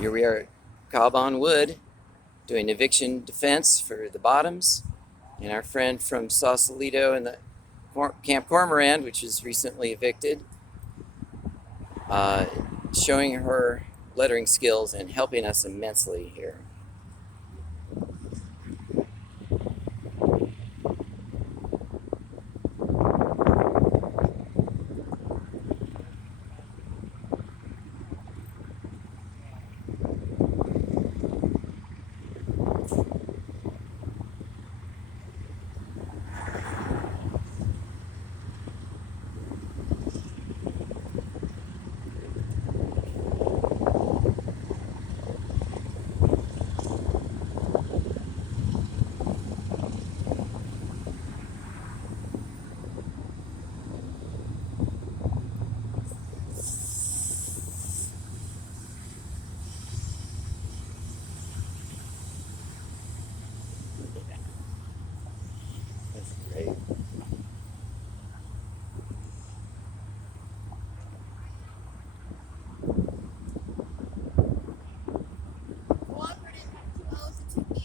Here we are at Cobb on Wood doing eviction defense for the Bottoms, and our friend from Sausalito and the Camp Cormorant, which is recently evicted, showing her lettering skills and helping us immensely here. That's great.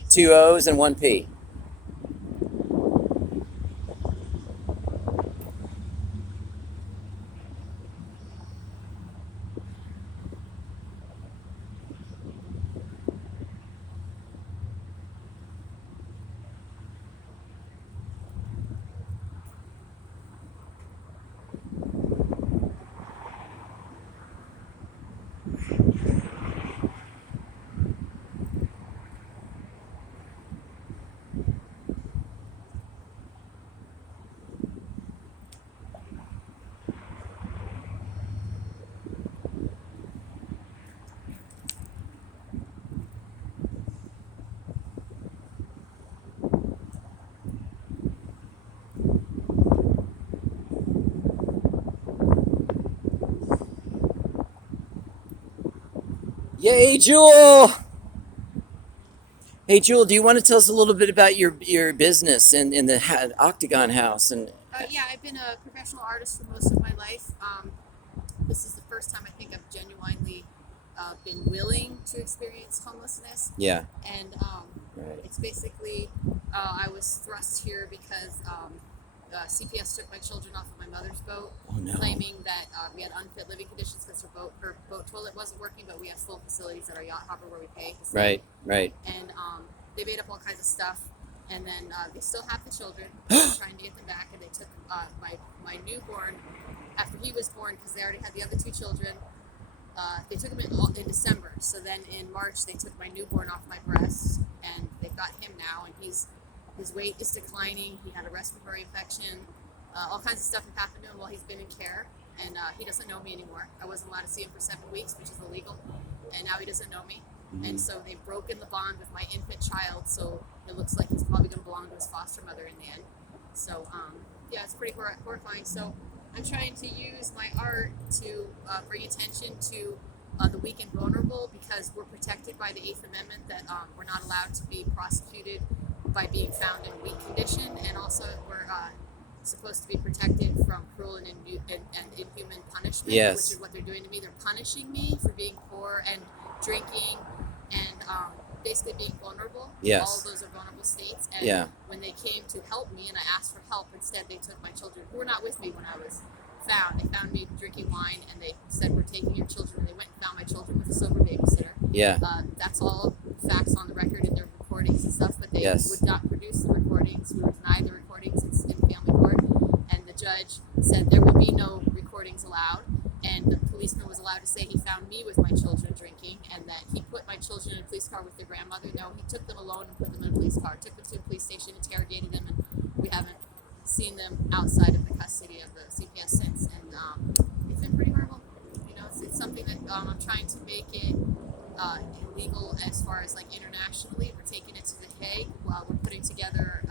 Two O's and one P. Yay, Jewel! Hey, Jewel, do you want to tell us a little bit about your business and in the Octagon House? And Yeah, I've been a professional artist for most of my life. This is the first time I think I've genuinely been willing to experience homelessness. yeah, And right. it's basically, I was thrust here because CPS took my children off of my mother's boat, Oh no. claiming that we had unfit living conditions because her boat toilet wasn't working, but we have full facilities at our yacht harbor where we pay to stay. Right. And they made up all kinds of stuff. And then they still have the children. I'm trying to get them back, and they took my newborn after he was born because they already had the other two children. They took him in December. So then in March they took my newborn off my breast, and they've got him now, and his weight is declining. He had a respiratory infection. All kinds of stuff have happened to him while he's been in care, and he doesn't know me anymore. I wasn't allowed to see him for 7 weeks, which is illegal, and now he doesn't know me. Mm-hmm. And so they've broken the bond with my infant child, so it looks like he's probably going to belong to his foster mother in the end. So, yeah, it's pretty horrifying. So I'm trying to use my art to bring attention to the weak and vulnerable, because we're protected by the 8th Amendment that we're not allowed to be prosecuted by being found in a weak condition, and also we're supposed to be protected from cruel and inhuman punishment, Yes. which is what they're doing to me. They're punishing me for being poor and drinking and basically being vulnerable. Yes. All of those are vulnerable states. And Yeah. when they came to help me and I asked for help, instead they took my children, who were not with me when I was found. They found me drinking wine, and they said, "We're taking your children." And they went and found my children with a sober babysitter. Yeah. That's all facts on the record in their recordings and stuff, but they Yes. would not produce the recordings. We were denied the recordings in family court, and the judge said there would be no recordings allowed. And the policeman was allowed to say he found me with my children drinking, and that he put my children in a police car with their grandmother. No, he took them alone and put them in a police car, took them to a police station, interrogated them, and we haven't seen them outside of the custody of the CPS since. And it's been pretty horrible. You know, it's something that I'm trying to make it illegal as far as like internationally. We're taking it to The Hague while we're putting together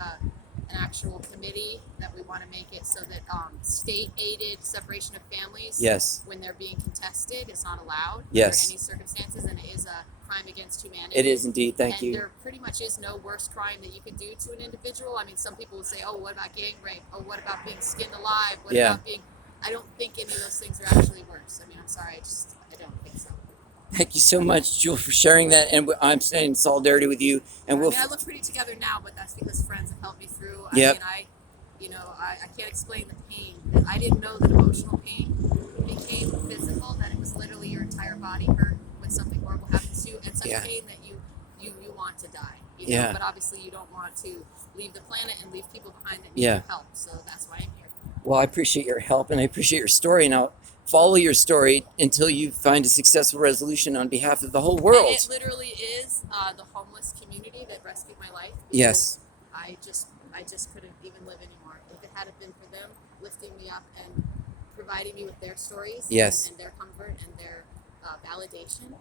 an actual committee that we want to make it so that state-aided separation of families, Yes. when they're being contested, is not allowed Yes. under any circumstances, and it is a crime against humanity. It is indeed. Thank and you. there pretty much is no worse crime that you can do to an individual. I mean, some people would say, "Oh, what about gang rape? Oh, what about being skinned alive? What Yeah. about being?" I don't think any of those things are actually worse. I mean, I'm sorry, I don't think so. Thank you so much, Jewel, for sharing that. And I'm standing in solidarity with you. And I we'll, mean, I look pretty together now, but that's because friends have helped me through. I Yep. mean, I can't explain the pain. I didn't know that emotional pain became physical, that it was literally your entire body hurt when something horrible happens to you, and such Yeah. pain that you want to die. Yeah. But obviously you don't want to leave the planet and leave people behind that need Yeah. your help. So that's why I'm here. well, I appreciate your help and I appreciate your story. And I'll follow your story until you find a successful resolution on behalf of the whole And world. it literally is the homeless community that rescued my life. Yes. I just couldn't even live anymore. If it hadn't been for them lifting me up and providing me with their stories Yes. and their comfort and their validation,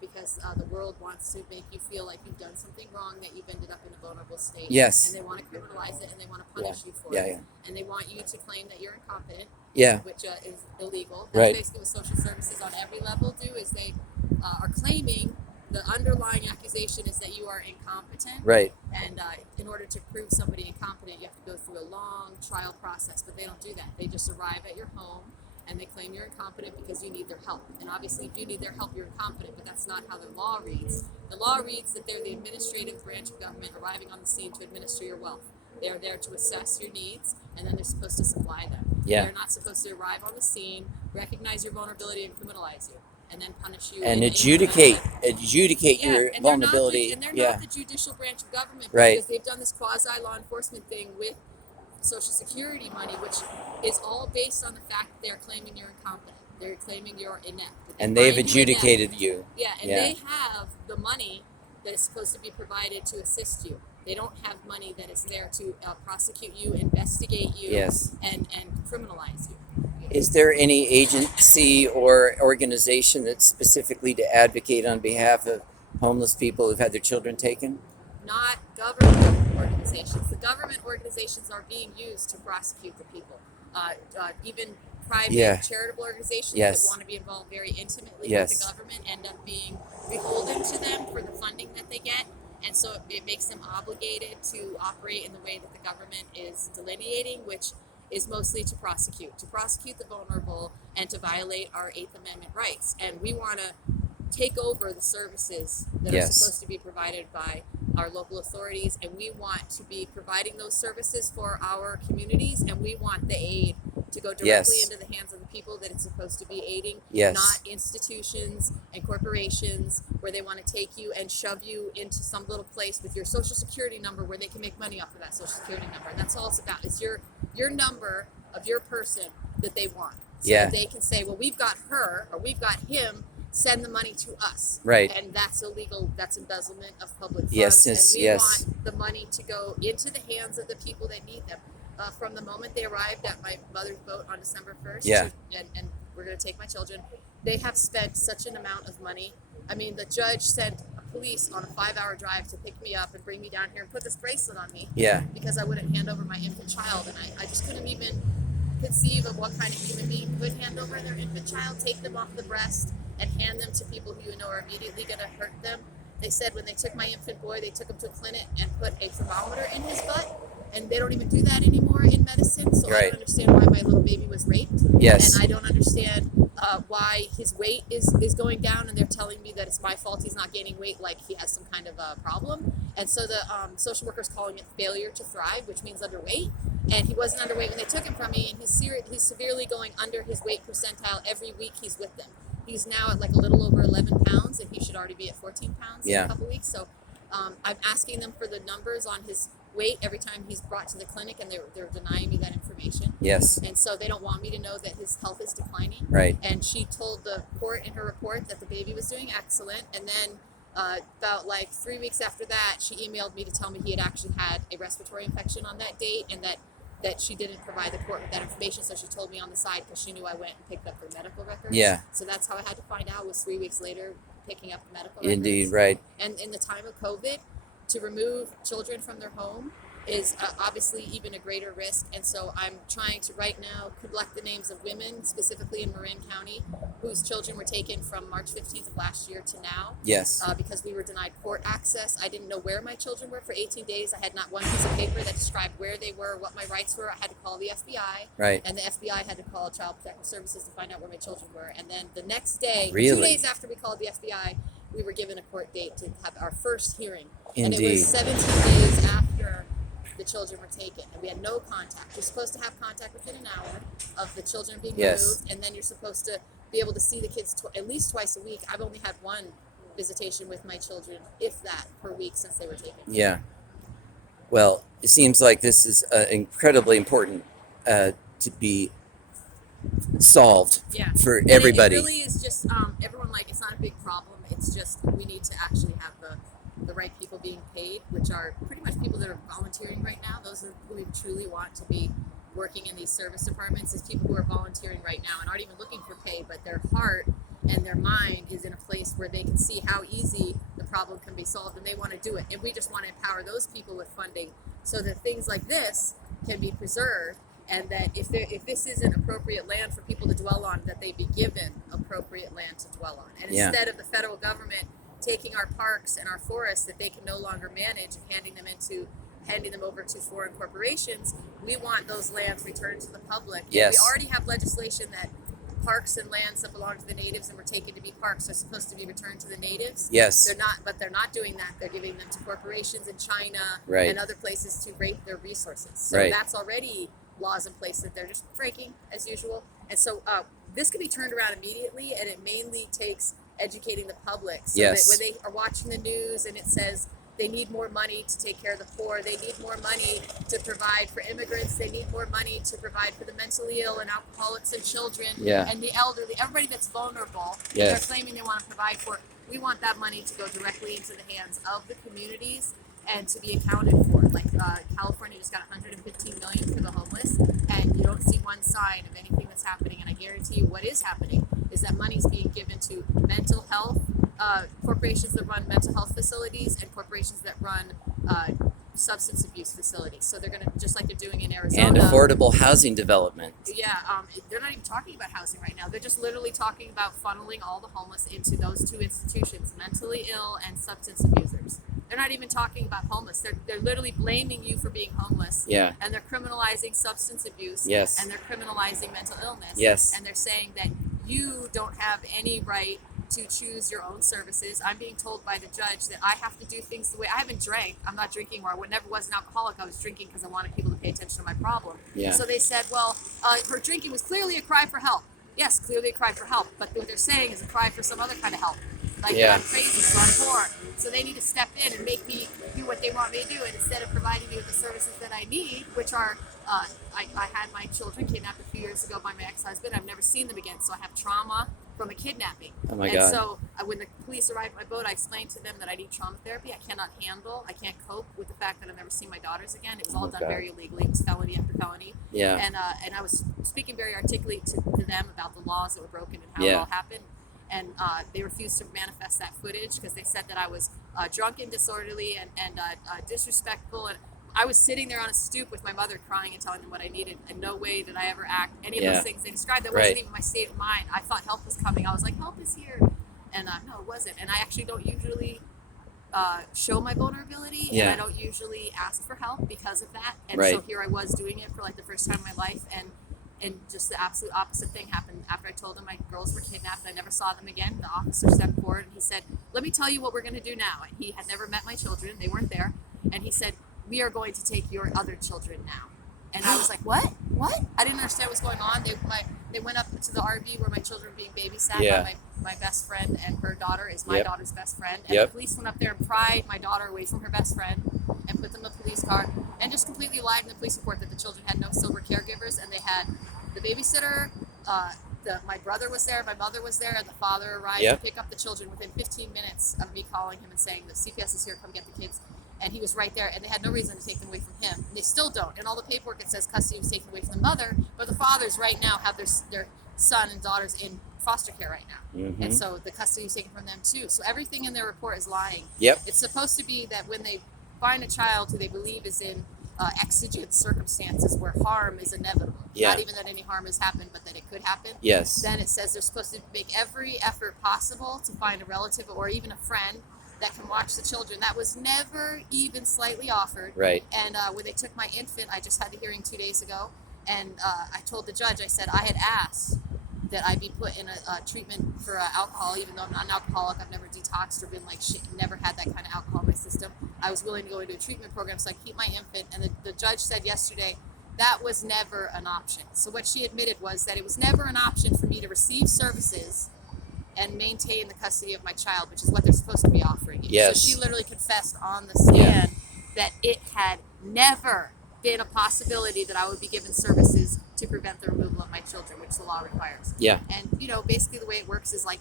because the world wants to make you feel like you've done something wrong, that you've ended up in a vulnerable state. Yes. And they want to criminalize it and they want to punish you for Yeah. it. Yeah. And they want you to claim that you're incompetent, Yeah. which is illegal. That's Right. basically what social services on every level do, is they are claiming the underlying accusation is that you are incompetent. Right. And in order to prove somebody incompetent, you have to go through a long trial process, but they don't do that. They just arrive at your home and they claim you're incompetent because you need their help. And obviously, if you need their help, you're incompetent, but that's not how the law reads. The law reads that they're the administrative branch of government arriving on the scene to administer your wealth. They are there to assess your needs, and then they're supposed to supply them. Yeah. They're not supposed to arrive on the scene, recognize your vulnerability, and criminalize you, and then punish you. And in adjudicate Yeah, your and vulnerability. they're Yeah. not the judicial branch of government, Right. because they've done this quasi law enforcement thing with Social Security money, which is all based on the fact that they're claiming you're incompetent. They're claiming you're inept. And they've find you inept. adjudicated you. Yeah, and Yeah. they have the money that is supposed to be provided to assist you. They don't have money that is there to prosecute you, investigate you, Yes. and criminalize you. Is there any agency or organization that's specifically to advocate on behalf of homeless people who've had their children taken? Not government organizations. The government organizations are being used to prosecute the people. Even private Yeah. charitable organizations Yes. that want to be involved very intimately Yes. with the government end up being beholden to them for the funding that they get. And so it makes them obligated to operate in the way that the government is delineating, which is mostly to prosecute the vulnerable and to violate our Eighth Amendment rights. And we want to take over the services that Yes. are supposed to be provided by our local authorities, and we want to be providing those services for our communities, and we want the aid to go directly Yes. into the hands of the people that it's supposed to be aiding, Yes. not institutions and corporations where they want to take you and shove you into some little place with your social security number where they can make money off of that social security number. And that's all it's about. It's your number of your person that they want. So Yeah. that they can say, well, we've got her or we've got him, send the money to us. Right. And that's illegal. That's embezzlement of public funds. Yes, and yes, we yes. want the money to go into the hands of the people that need them. From the moment they arrived at my mother's boat on December 1st, Yeah. and we're going to take my children, they have spent such an amount of money. I mean, the judge sent police on a 5-hour drive to pick me up and bring me down here and put this bracelet on me Yeah. because I wouldn't hand over my infant child. And I just couldn't even conceive of what kind of human being would hand over their infant child, take them off the breast, and hand them to people who you know are immediately going to hurt them. They said when they took my infant boy, they took him to a clinic and put a thermometer in his butt. And they don't even do that anymore in medicine. So I Right. don't understand why my little baby was raped. Yes. And I don't understand why his weight is going down. And they're telling me that it's my fault he's not gaining weight, like he has some kind of a problem. And so the social worker's calling it failure to thrive, which means underweight. And he wasn't underweight when they took him from me. And he's severely going under his weight percentile every week he's with them. He's now at like a little over 11 pounds, and he should already be at 14 pounds in Yeah. a couple weeks. So I'm asking them for the numbers on his weight every time he's brought to the clinic, and they're denying me that information. Yes. And so they don't want me to know that his health is declining. Right. And she told the court in her report that the baby was doing excellent. And then about like 3 weeks after that, she emailed me to tell me he had actually had a respiratory infection on that date, and that she didn't provide the court with that information. So she told me on the side because she knew I went and picked up the medical records. Yeah. So that's how I had to find out, was 3 weeks later picking up the medical records. Indeed. Right. And in the time of COVID, to remove children from their home is obviously even a greater risk. And so I'm trying to right now collect the names of women, specifically in Marin County, whose children were taken from March 15th of last year to now. Yes. Because we were denied court access. I didn't know where my children were for 18 days. I had not one piece of paper that described where they were, what my rights were. I had to call the FBI. Right. And the FBI had to call Child Protective Services to find out where my children were. And then the next day, Really? 2 days after we called the FBI, we were given a court date to have our first hearing. Indeed. And it was 17 days after the children were taken, and we had no contact. You're supposed to have contact within an hour of the children being Yes. removed, and then you're supposed to be able to see the kids at least twice a week. I've only had one visitation with my children, if that, per week since they were taken. Yeah. Well, it seems like this is incredibly important to be solved Yeah. for And everybody. It really is just everyone, like, it's not a big problem. It's just we need to actually have the right people being paid, which are pretty much people that are volunteering right now. Those are who we truly want to be working in these service departments, is people who are volunteering right now and aren't even looking for pay, but their heart and their mind is in a place where they can see how easy the problem can be solved, and they want to do it. And we just want to empower those people with funding so that things like this can be preserved, and that if this isn't appropriate land for people to dwell on, that they be given appropriate land to dwell on. And Yeah. instead of the federal government taking our parks and our forests that they can no longer manage and handing them over to foreign corporations, we want those lands returned to the public. Yes. We already have legislation that parks and lands that belong to the natives and were taken to be parks are supposed to be returned to the natives. Yes. They're not doing that. They're giving them to corporations in China Right. and other places to rape their resources. So Right. that's already laws in place that they're just breaking as usual. And so this can be turned around immediately, and it mainly takes educating the public so Yes. that when they are watching the news and it says they need more money to take care of the poor, they need more money to provide for immigrants, they need more money to provide for the mentally ill and alcoholics and children Yeah. and the elderly, everybody that's vulnerable, Yes. they're claiming they want to provide for. We want that money to go directly into the hands of the communities and to be accounted for. Like California just got 115 million for the homeless, and you don't see one sign of anything that's happening. And I guarantee you, what is happening is that money's being given to mental health corporations that run mental health facilities and corporations that run substance abuse facilities. So they're going to, just like they're doing in Arizona. And affordable housing development. Yeah, they're not even talking about housing right now. They're just literally talking about funneling all the homeless into those two institutions, mentally ill and substance abusers. They're not even talking about homeless. They're literally blaming you for being homeless. Yeah. And they're criminalizing substance abuse. Yes. And they're criminalizing mental illness. Yes. And they're saying that you don't have any right to choose your own services. I'm being told by the judge that I have to do things the way I haven't drank. I'm not drinking, or I never was an alcoholic. I was drinking because I wanted people to pay attention to my problem. Yeah. So they said, well, her drinking was clearly a cry for help. Yes, clearly a cry for help. But what they're saying is a cry for some other kind of help. Like, Yeah. I'm crazy, so I'm poor. So they need to step in and make me do what they want me to do. And instead of providing me with the services that I need, which are, I had my children kidnapped a few years ago by my ex-husband. I've never seen them again. So I have trauma from a kidnapping. Oh my and God. so when the police arrived at my boat, I explained to them that I need trauma therapy. I can't cope with the fact that I've never seen my daughters again. It was all Oh, done God. very illegally. It was felony after felony. Yeah. And I was speaking very articulately to them about the laws that were broken and how it Yeah. all happened. And they refused to manifest that footage because they said that I was drunk and disorderly and disrespectful. And I was sitting there on a stoop with my mother crying and telling them what I needed. And no way did I ever act any of Yeah. those things they described. That Right. wasn't even my state of mind. I thought help was coming. I was like, help is here. And no, it wasn't. And I actually don't usually show my vulnerability. Yeah. And I don't usually ask for help because of that. And Right. so here I was doing it for like the first time in my life. And just the absolute opposite thing happened. After I told them my girls were kidnapped, I never saw them again. The officer stepped forward and he said, let me tell you what we're going to do now. And he had never met my children. They weren't there. And he said, we are going to take your other children now. And I was like, what? I didn't understand what was going on. They went up to the RV where my children were being babysat Yeah. by my best friend, and her daughter is my Yep. daughter's best friend. And Yep. the police went up there and pried my daughter away from her best friend and put them in a police car and just completely lied in the police report that the children had no sober caregivers, and they had the babysitter, my brother was there, my mother was there, and the father arrived Yep. to pick up the children within 15 minutes of me calling him and saying, the CPS is here, come get the kids. And he was right there, and they had no reason to take them away from him. And they still don't. And all the paperwork, it says custody was taken away from the mother, but the fathers right now have their son and daughters in foster care right now. Mm-hmm. And so the custody was taken from them too. So everything in their report is lying. Yep. It's supposed to be that when they find a child who they believe is in exigent circumstances where harm is inevitable. Yeah. Not even that any harm has happened, but that it could happen. Yes. Then it says they're supposed to make every effort possible to find a relative or even a friend that can watch the children. That was never even slightly offered. Right. And when they took my infant, I just had the hearing 2 days ago, and I told the judge, I said I had asked that I be put in a treatment for alcohol, even though I'm not an alcoholic. I've never detoxed or been like shit, never had that kind of alcohol in my system. I was willing to go into a treatment program so I keep my infant. And the judge said yesterday that was never an option. So what she admitted was that it was never an option for me to receive services and maintain the custody of my child, which is what they're supposed to be offering you. Yes. So she literally confessed on the stand that it had never been a possibility that I would be given services to prevent the removal of my children, which the law requires. Yeah. And, basically the way it works is like,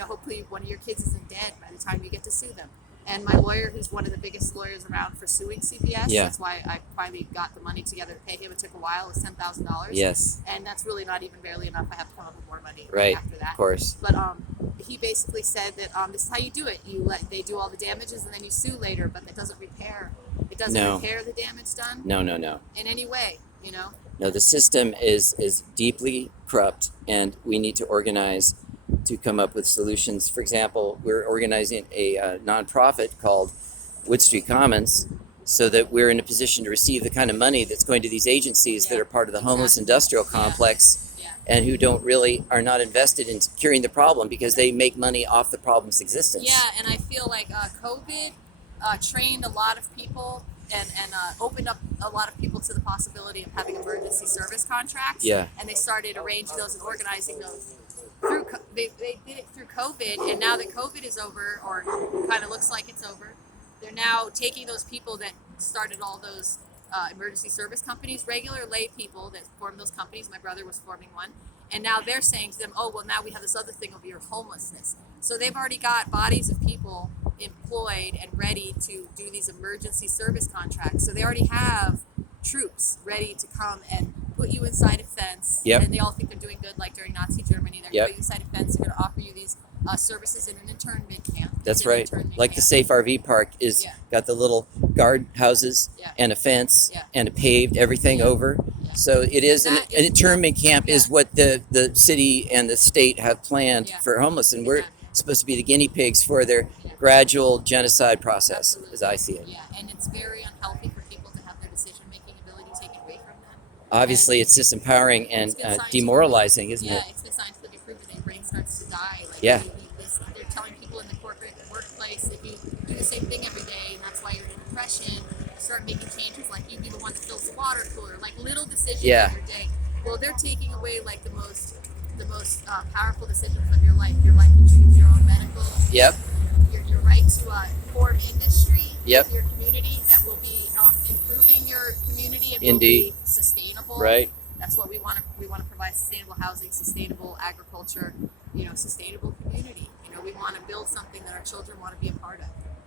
hopefully one of your kids isn't dead by the time you get to sue them. And my lawyer, who's one of the biggest lawyers around for suing CPS, that's why I finally got the money together to pay him. It took a while. It was $10,000. Yes. And that's really not even barely enough. I have to come up with more money Right. after that. Of course. But he basically said that this is how you do it. They do all the damages and then you sue later, but that doesn't repair. It doesn't repair the damage done. No. In any way, No, the system is deeply corrupt, and we need to organize to come up with solutions. For example, we're organizing a nonprofit called Wood Street Commons, so that we're in a position to receive the kind of money that's going to these agencies that are part of the homeless industrial complex, and who are not invested in curing the problem because they make money off the problem's existence. Yeah, and I feel like COVID trained a lot of people and opened up a lot of people to the possibility of having emergency service contracts. Yeah. And they started arranging those and organizing those. They did it through COVID, and now that COVID is over, or kind of looks like it's over, they're now taking those people that started all those emergency service companies, regular lay people that formed those companies. My brother was forming one. And now they're saying to them, oh, well, now we have this other thing over here, homelessness. So they've already got bodies of people employed and ready to do these emergency service contracts. So they already have troops ready to come and put you inside a fence. And they all think they're doing good, like during Nazi Germany. They're going to put you inside a fence. They're going to offer you these services in an internment camp. That's right. Like the Safe RV Park got the little guard houses and a fence and a paved everything over. So it is an internment camp is what the city and the state have planned for homeless, and we're supposed to be the guinea pigs for their gradual genocide process, as I see it. Yeah, and it's very unhealthy for people to have their decision-making ability taken away from them. Obviously, it's disempowering and demoralizing, isn't it? Yeah, it's been scientifically proven that your brain starts to die. Like, yeah. They're telling people in the corporate workplace, if you do the same thing every day, and that's why you're in depression, start making changes, like you be the one that fills the water cooler, like little decisions every day. Well, they're taking away like the most powerful decisions of your life to choose your own medical. Yep. Your right to form industry. Yep. Your community that will be improving your community and will Indeed. be sustainable. Right. That's what we want to. We want to provide sustainable housing, sustainable agriculture, sustainable community. We want to build something that our children want to be a part of.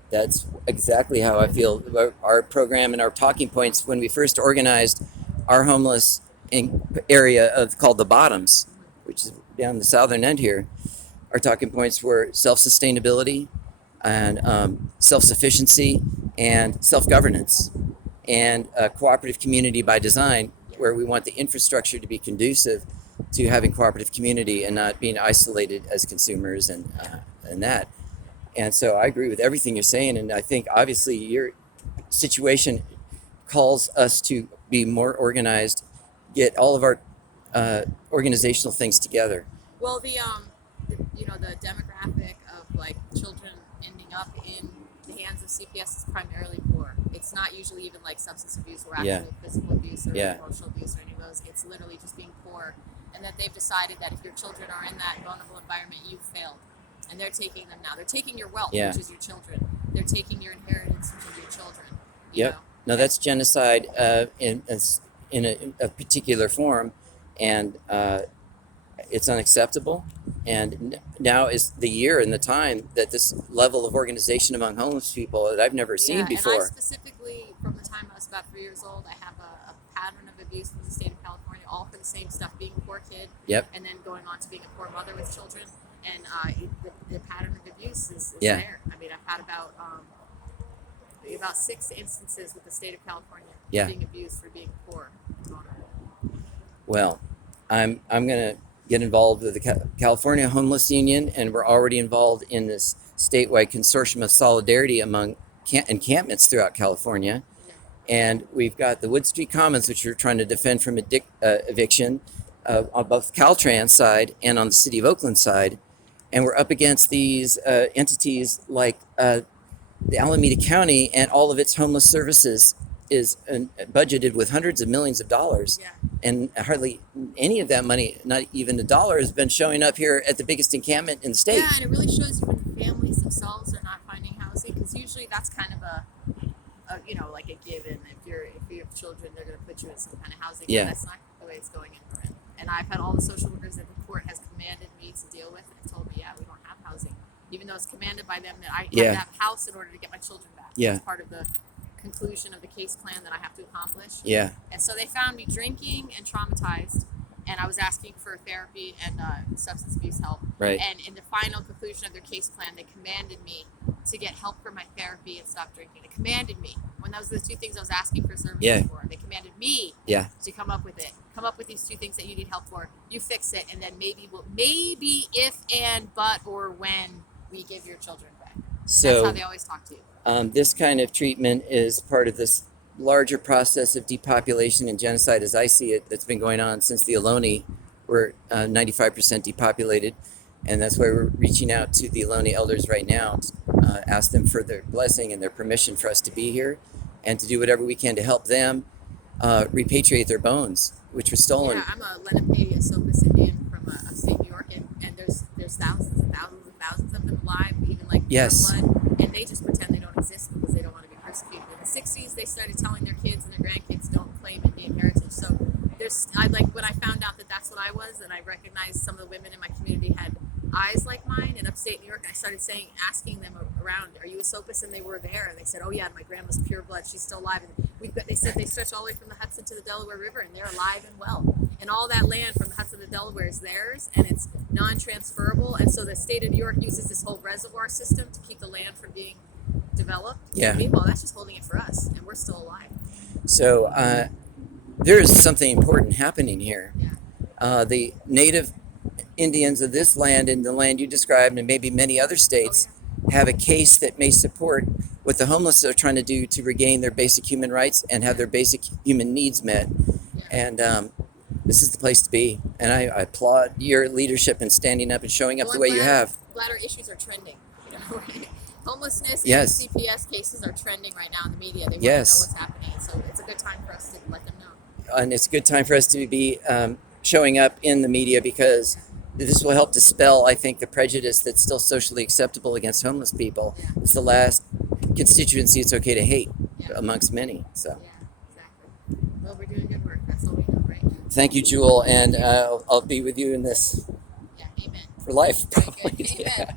That's exactly how I feel about our program and our talking points when we first organized our homeless area called the Bottoms, which is down the southern end here. Our talking points were self-sustainability and self-sufficiency and self-governance and a cooperative community by design, where we want the infrastructure to be conducive to having cooperative community and not being isolated as consumers and that. And so I agree with everything you're saying, and I think obviously your situation calls us to be more organized, get all of our organizational things together. Well, the demographic of like children ending up in the hands of CPS is primarily poor. It's not usually even like substance abuse or actual physical abuse or emotional abuse or any of those. It's literally just being poor, and that they've decided that if your children are in that vulnerable environment, you've failed. And they're taking them now. They're taking your wealth, which is your children. They're taking your inheritance, which is your children. You know? No, that's genocide in a particular form, and it's unacceptable. And now is the year and the time that this level of organization among homeless people that I've never seen before. And I specifically, from the time I was about 3 years old, I have a pattern of abuse from the state of California, all for the same stuff, being a poor kid, and then going on to being a poor mother with children. And the pattern of abuse is there. I mean, I've had about about 6 instances with the state of California Yeah. being abused for being poor and vulnerable. Well, I'm going to get involved with the California Homeless Union, and we're already involved in this statewide consortium of solidarity among encampments throughout California. Yeah. And we've got the Wood Street Commons, which we're trying to defend from eviction on both Caltrans side and on the City of Oakland side. And we're up against these entities like the Alameda County and all of its homeless services is budgeted with hundreds of millions of dollars. Yeah. And hardly any of that money, not even a dollar, has been showing up here at the biggest encampment in the state. Yeah, and it really shows when the families themselves are not finding housing, because usually that's kind of a like a given. If you have children, they're going to put you in some kind of housing. Yeah. But that's not the way it's going in Marin. And I've had all the social workers that the court has commanded me to deal with, and told me, yeah, we don't have housing, even though it's commanded by them that I have to have a house in order to get my children back. Yeah. It's part of the conclusion of the case plan that I have to accomplish. Yeah. And so they found me drinking and traumatized, and I was asking for therapy and substance abuse help. Right. And in the final conclusion of their case plan, they commanded me to get help for my therapy and stop drinking. They commanded me, when those were the 2 things I was asking for services Yeah. for. They commanded me Yeah. to come up with it. Come up with these 2 things that you need help for. You fix it, and then maybe if and but or when we give your children back. So That's how they always talk to you. this kind of treatment is part of this larger process of depopulation and genocide, as I see it, that's been going on since the Ohlone. We're 95% depopulated, and that's why we're reaching out to the Ohlone elders right now to ask them for their blessing and their permission for us to be here and to do whatever we can to help them repatriate their bones, which were stolen. Yeah, I'm a Lenape Esopus Indian from upstate New York, and there's thousands and thousands and thousands of them alive, even like Yes. blood, and they just pretend they don't exist because they don't want to be persecuted. In the 60s, they started telling their kids and their grandkids don't claim Indian heritage. So when I found out that that's what I was, and I recognized some of the women in my community had eyes like mine in upstate New York, and I started asking them around, are you Esopus? And they were there, and they said, oh yeah, my grandma's pure blood, she's still alive. And they said they stretch all the way from the Hudson to the Delaware River, and they're alive and well. And all that land from the Hudson to the Delaware is theirs, and it's non-transferable. And so the state of New York uses this whole reservoir system to keep the land from being developed. Yeah. Meanwhile, that's just holding it for us, and we're still alive. So there is something important happening here. Yeah. The native Indians of this land and the land you described, and maybe many other states, have a case that may support what the homeless are trying to do to regain their basic human rights and have their basic human needs met. Yeah. And this is the place to be. And I applaud your leadership in standing up and showing up Well, the way I'm you glad- have. Glad our issues are trending. You know, homelessness Yes. and CPS cases are trending right now in the media. They want Yes. to know what's happening, so it's a good time for us to let them know. And it's a good time for us to be showing up in the media, because this will help dispel, I think, the prejudice that's still socially acceptable against homeless people. Yeah. It's the last constituency it's okay to hate Yeah. amongst many. So Yeah, exactly. Well, we're doing good work. That's all we know, right? thank you, Jewel, and I'll be with you in this Yeah, amen. for life, Very probably. good. Amen. Yeah.